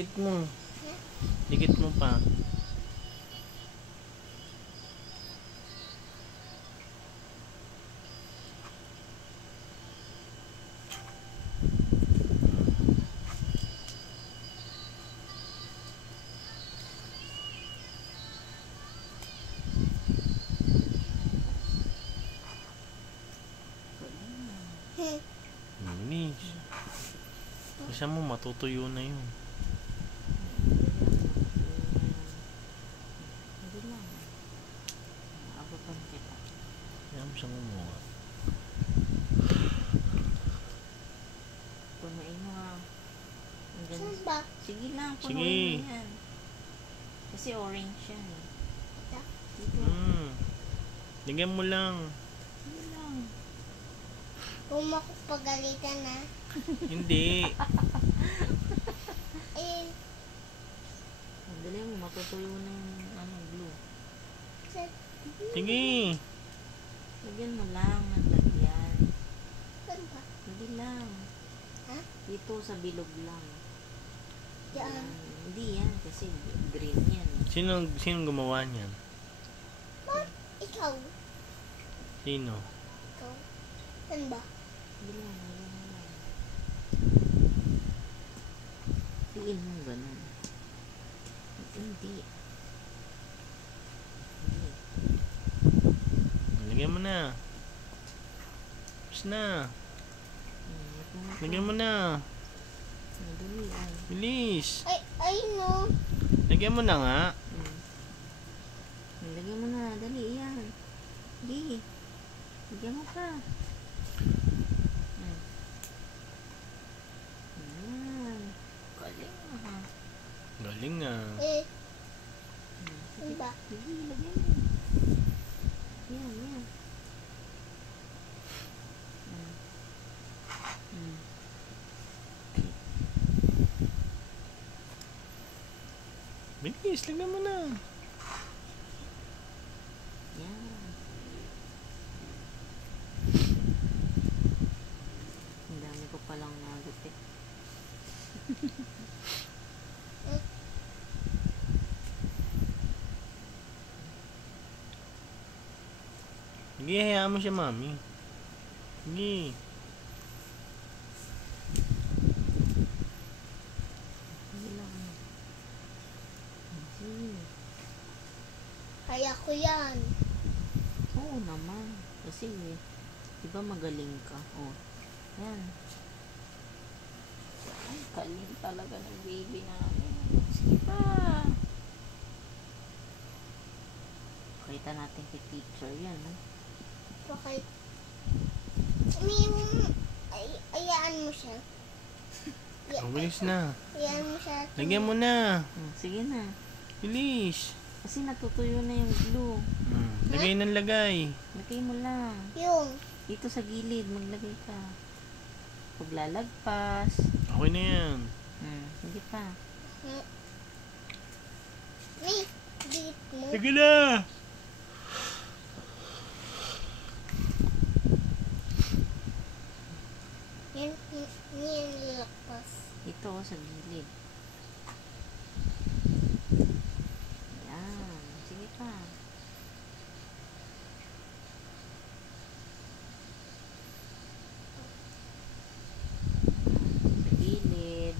Dikit mo. Dikit mo pa. Bilis. Kasi mo matutuyo na yun. Hindi lang. Abutan kita. Kaya mo siyang umuha. Punuin mo nga. Saan ba? Sige lang, Sige. punuin mo yan. Kasi orange yan eh. Dito. Lagyan mo lang. Sige lang. Kung makapagalitan na. Hindi. Eh, Dali mo, matutuyo na yung blue. Sige. Lagyan mo lang ng lagyan. saan ba? Hindi lang. Ha? Dito sa bilog lang. Yan. Hindi yan kasi green yan. Sino gumawa niyan? Ikaw. Sino? Ikaw. Saan ba? Hindi lang, lagyan mo lang. Tiin mo ganun. Hindi. Hindi. Lagyan mo na. Tapos na. Lagyan mo na. Madali ay. Bilis. Ay no. Lagyan mo na nga. Lagyan mo na. Dali, yan. Hindi. Lagyan mo pa. Ayan. Galing ha. Galing ah. Eh, saan ba? Sige, lagyan mo. Yan, yan. Bilis, lagyan mo na. Yan. Ang dami ko palang nagupit. Sige, hayaan mo siya, mami. Sige. Hindi lang. Sige. Kaya ko yan. Oo naman. Kasi, di ba magaling ka? Oh. Yan. Ay, galing talaga ng baby namin. Sige pa. Pakita natin kay teacher yan. Bakit? Ayaan mo siya. Oh, bilis na. Ayaan mo siya. Lagyan mo na. Sige na. Bilis. Kasi natutuyo na yung glue. Lagay ng lagay. Lagay mo lang. Yung. Dito sa gilid, maglagay ka. Paglalagpas. Okay na yan. Hindi pa. May, dito mo. Sige na. Yan nilakpas. Ito sa gilid. Yan. Sige pa. Sa gilid.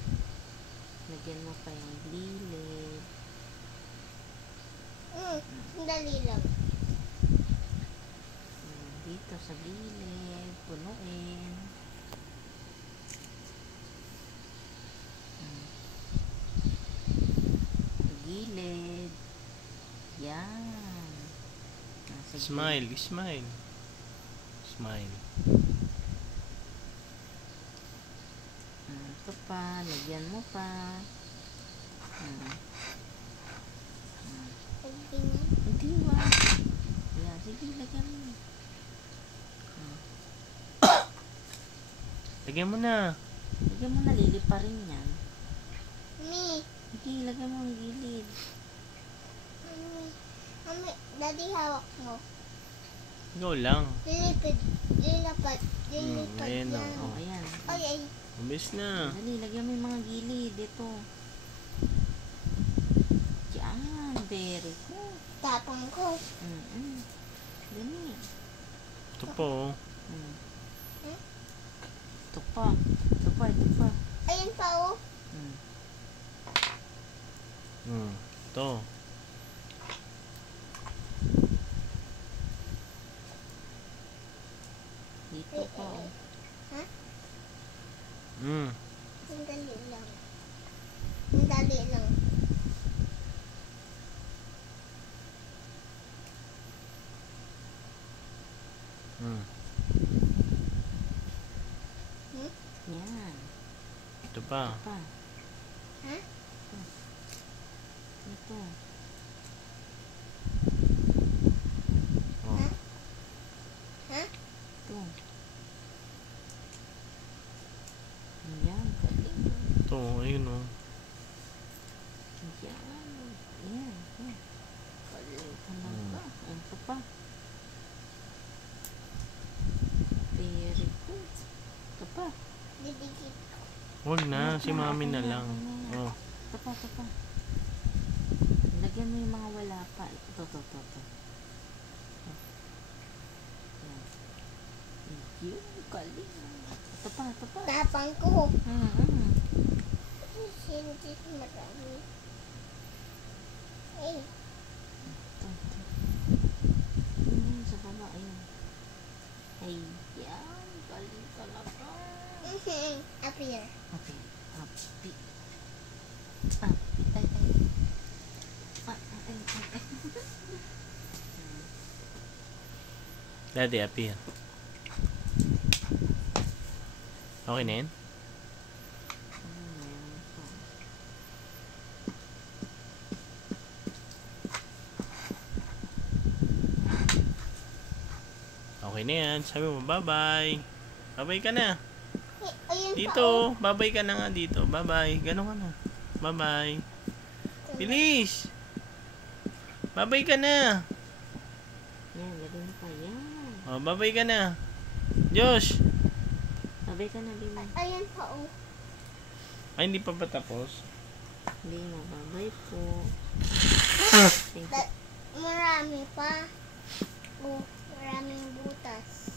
Lagyan mo pa yung gilid. Sandali lang. Dito sa gilid. Punuin. Gilid. Yan. Smile, smile. Smile. Ito pa, lagyan mo pa. Hindi ba? Yan, sige, lagyan mo. Lagyan mo na. Lagyan mo na, lilipa rin yan. Sige, lagyan mo ang gilid. Daddy, hawak mo. Ikaw lang. Lilipad. Lilipat. Ayan yan. o. Ayan. Ay. Umbis na. Dali, lagyan mo yung mga gilid. Ito. Very good. Tapang ko. Gani. Ito po. Mm. Hmm? Ito pa. Ito pa. Ito pa. Ayun pa oh. Mm. Ito. Dito pa. Oh. Ha? Sandali lang. Sandali lang. Yan. Ito pa. Ito pa. Ha? Ito. Oh. Ha? Ito. Yan. Galing. Ito, ayun oh. Yan. Yan. Yan. Galing talaga. Ito pa. Very good. Ito pa. Didikit ko. Huwag na, si mami na lang. Oh. Ito pa, ito pa. Lagyan mo yung mga wala pa. Ito. Yan. Yun, galing. Ito pa. Tapang ko. Hindi marami. Eh. Ito. Yun, sa baba, ayun. Ay, yan. Galing talaga. Up here. Happy. Ay. Daddy, up here. Okay na yan? Okay na yan. Sabi mo, bye-bye. Bye-bye ka na. Ayun pa oh. Dito, bye-bye ka na nga dito. Bye-bye. Ganon ka na. Bye-bye. Bilis! Bye-bye ka na. Yan, galing pa yan. Oh, bye-bye ka na. Josh! Sabay ka na, Bima. Ayun pa oh. Ay, hindi pa ba tapos? Bima, babay po. Thank you. Marami pa. Oh, maraming butas.